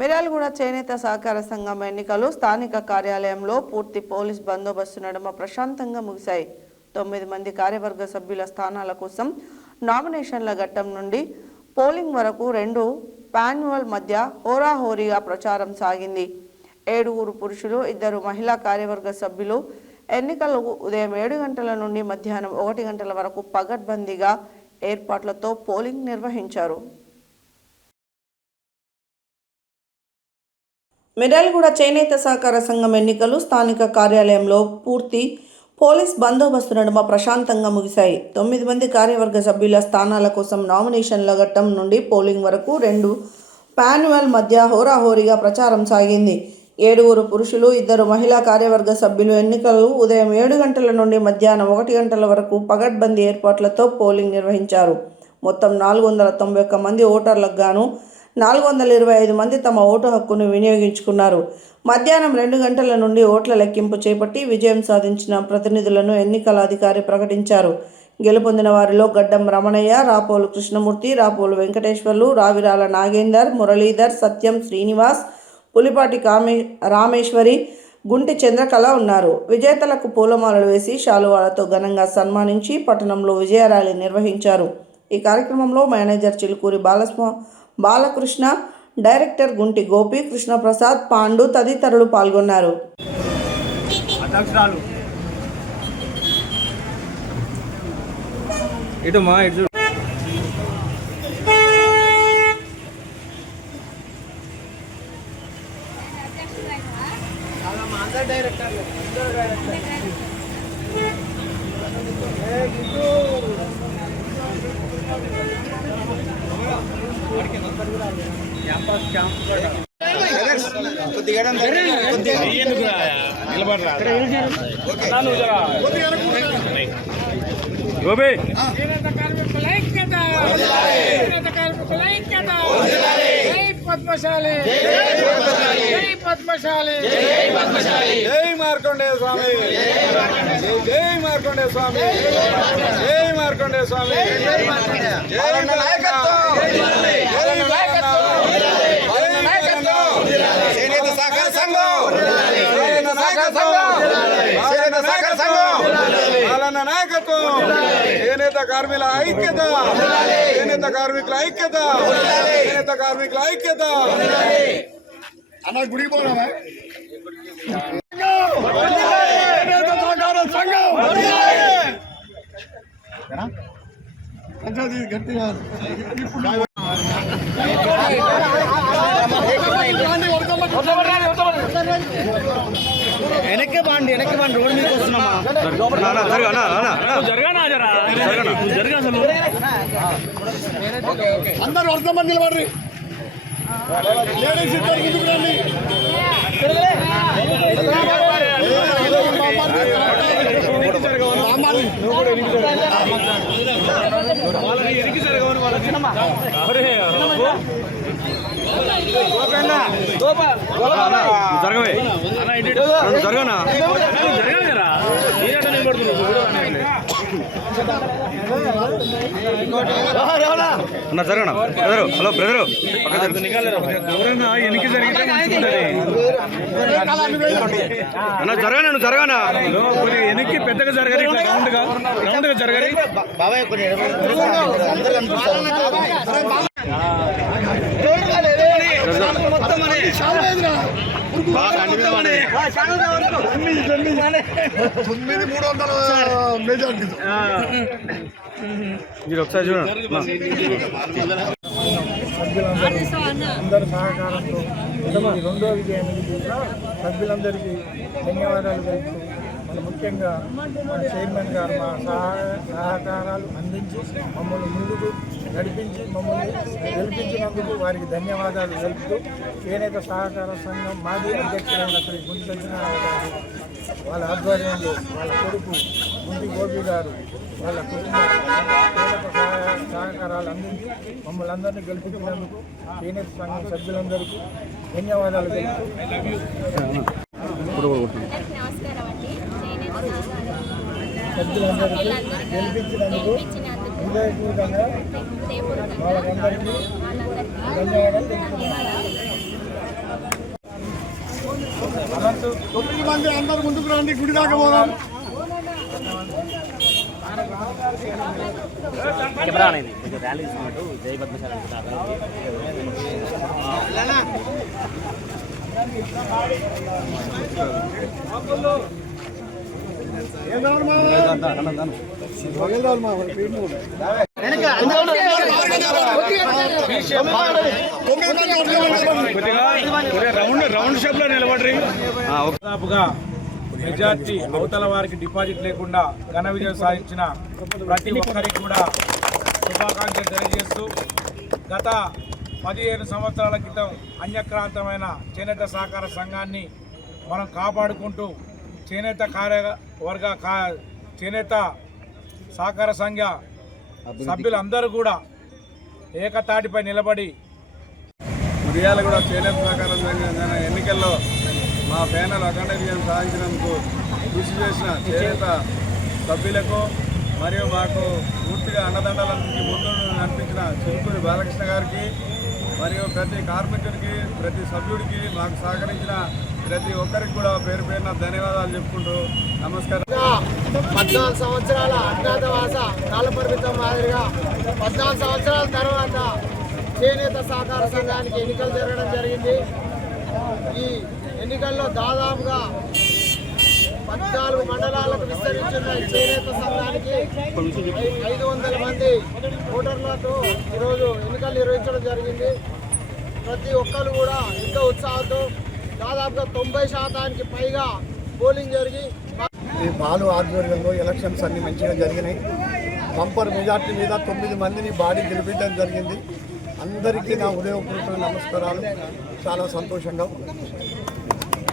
మిర్యాలగూడ చేనేత సహకార సంఘం ఎన్నికలు స్థానిక కార్యాలయంలో పూర్తి పోలీస్ బందోబస్తు నడుమ ప్రశాంతంగా ముగిశాయి. 9 మంది కార్యవర్గ సభ్యుల స్థానాల కోసం నామినేషన్ల ఘట్టం నుండి పోలింగ్ వరకు 2 ప్యానెల్ మధ్య హోరాహోరీగా ప్రచారం సాగింది. 7 పురుషులు 2 మహిళా కార్యవర్గ సభ్యులు ఎన్నికలు ఉదయం 7 గంటల నుండి మధ్యాహ్నం 1 గంటల వరకు పగడ్బందీగా ఏర్పాట్లతో పోలింగ్ నిర్వహించారు. మిర్యాలగూడ చేనేత సహకార సంఘం ఎన్నికలు స్థానిక కార్యాలయంలో పూర్తి పోలీస్ బందోబస్తు నడుమ ప్రశాంతంగా ముగిశాయి. 9 మంది కార్యవర్గ సభ్యుల స్థానాల కోసం నామినేషన్ల ఘట్టం నుండి పోలింగ్ వరకు 2 ప్యానెల్ మధ్య హోరాహోరీగా ప్రచారం సాగింది. 7 పురుషులు 2 మహిళా కార్యవర్గ సభ్యులు ఎన్నికలు ఉదయం 7 గంటల నుండి మధ్యాహ్నం 1 గంటల వరకు పగడ్బందీ ఏర్పాట్లతో పోలింగ్ నిర్వహించారు. మొత్తం 491 మంది ఓటర్లకు గాను 425 మంది తమ ఓటు హక్కును వినియోగించుకున్నారు. మధ్యాహ్నం 2 గంటల నుండి ఓట్ల లెక్కింపు చేపట్టి విజయం సాధించిన ప్రతినిధులను ఎన్నికల అధికారి ప్రకటించారు. గెలుపొందిన వారిలో గడ్డం రమణయ్య, రాపోలు కృష్ణమూర్తి, రాపోలు వెంకటేశ్వర్లు, రావిరాల నాగేందర్, మురళీధర్, సత్యం, శ్రీనివాస్, పులిపాటి రామేశ్వరి, గుంటి చంద్రకళ ఉన్నారు. విజేతలకు పూలమాలలు వేసి శాలువాలతో ఘనంగా సన్మానించి పట్టణంలో విజయ ర్యాలీ నిర్వహించారు. ఈ కార్యక్రమంలో మేనేజర్ చిలుకూరి బాలకృష్ణ, డైరెక్టర్ గుంటి గోపి, కృష్ణప్రసాద్, పాండు తదితరులు పాల్గొన్నారు. పద్మశాలి జై మార్కండేయ స్వామి, జై మార్కండేయ స్వామి, జై మార్కండేయ స్వామి, జై నాయకత్వం, చేనేత సహకార సంఘం, పాలన నాయకత్వం, చేనేత కార్మికుల ఐక్యత, చేనేత కార్మికుల ఐక్యత, చేనేత కార్మికుల ఐక్యత. అన్న గుడికి పోదామా? గట్టిగా వెనక్కి బాండి రోడ్ మీకు వస్తున్నామా? అందరు వర్గం నిలబడ్రి. లేడీస్ ఇద్దరు ముందుకు రండి. జరగవే జరగనా అన్న జరగనా బ్రదరు, హలో బ్రదరు, ఎనికి జరిగితే అన్న జరగనా, నువ్వు జరగనా ఎనికి పెద్దగా జరగాలి, రౌండ్గా జరగాలి బాబాయ్. మీరు ఒకసారి చూడండి. అందరి సహకారంతో రెండో విజయానికి సభ్యులందరికీ ధన్యవాదాలు తెలుపుతూ, మన ముఖ్యంగా మన చైర్మన్ గారు మా సహకారాలు అందించి మమ్మల్ని ముందుకు నడిపించి మమ్మల్ని గెలిపించినందుకు వారికి ధన్యవాదాలు తెలుపుతూ, చేనేత సహకార సంఘం మాజీ అధ్యక్షులైన శ్రీ గుంటి సత్యనారాయణ గారు వాళ్ళ ఆధ్వర్యంలో వాళ్ళ కొడుకు గుంటి గోపి గారు వాళ్ళ కుటుంబ సహకారాలు అందించి మమ్మల్ని అందరినీ గెలిపించినందుకు చేనేత సంఘం సభ్యులందరికీ ధన్యవాదాలు తెలుపుతూ సభ్యులందరికీ గెలిపించినందుకు హృదయపూర్వకంగా వాళ్ళకందరికీ ధన్యవాదాలు తెలుపుతున్నాను. 9 మంది అందరు ముందుకు రండి, గుడి దాకా పోదాం. కెమెరా అనేది కొంచెం ర్యాలీ ఇస్తున్నట్టు జై పద్మశాలి రౌండ్ షేప్ లో నిలబడ్రి. దాదాపుగా మెజార్టీ అవతల వారికి డిపాజిట్ లేకుండా ఘన విజయం సాధించిన ప్రతి ఒక్కరికి కూడా శుభాకాంక్షలు తెలియజేస్తూ గత 15 సంవత్సరాల క్రితం అన్యక్రాంతమైన చేనేత సహకార సంఘాన్ని మనం కాపాడుకుంటూ చేనేత చేనేత సహకార సంఘ సభ్యులందరూ కూడా ఏకతాటిపై నిలబడి మిర్యాలగూడ చేనేత సహకార సంఘ ఎన్నికల్లో మా ప్యానల్ అఖండ విజయం సాధించినందుకు కృషి చేసిన చేనేత సభ్యులకు మరియు మాకు పూర్తిగా అండదండలందరికీ ముందు నడిపించిన చిలుకూరి బాలకృష్ణ గారికి మరియు ప్రతి కార్మికుడికి ప్రతి సభ్యుడికి మాకు సహకరించిన ప్రతి ఒక్కరికి కూడా పేరు పేరున ధన్యవాదాలు చెప్పుకుంటూ నమస్కారం. 14 సంవత్సరాల అజ్ఞాతవాస కాలపరిమితం మాదిరిగా 14 సంవత్సరాల తర్వాత చేనేత సహకార సంఘానికి ఎన్నికలు జరగడం జరిగింది. ఈ ఎన్నికల్లో దాదాపుగా 14 మండలాలకు విస్తరించిన ఈ చేనేత సంఘానికి 500 మంది ఓటర్లతో ఈరోజు ఎన్నికలు నిర్వహించడం జరిగింది. ప్రతి ఒక్కరు కూడా ఎంతో ఉత్సాహంతో దాదాపుగా 90% పైగా పోలింగ్ జరిగి ఈ బాలు ఆధ్వర్యంలో ఎలక్షన్స్ అన్ని మంచిగా జరిగినాయి. బంపర్ మెజార్టీ మీద 9 మందిని బాడీ గెలిపించడం జరిగింది. అందరికీ నా హృదయపూర్వక నమస్కారాలు. చాలా సంతోషంగా ఉంది.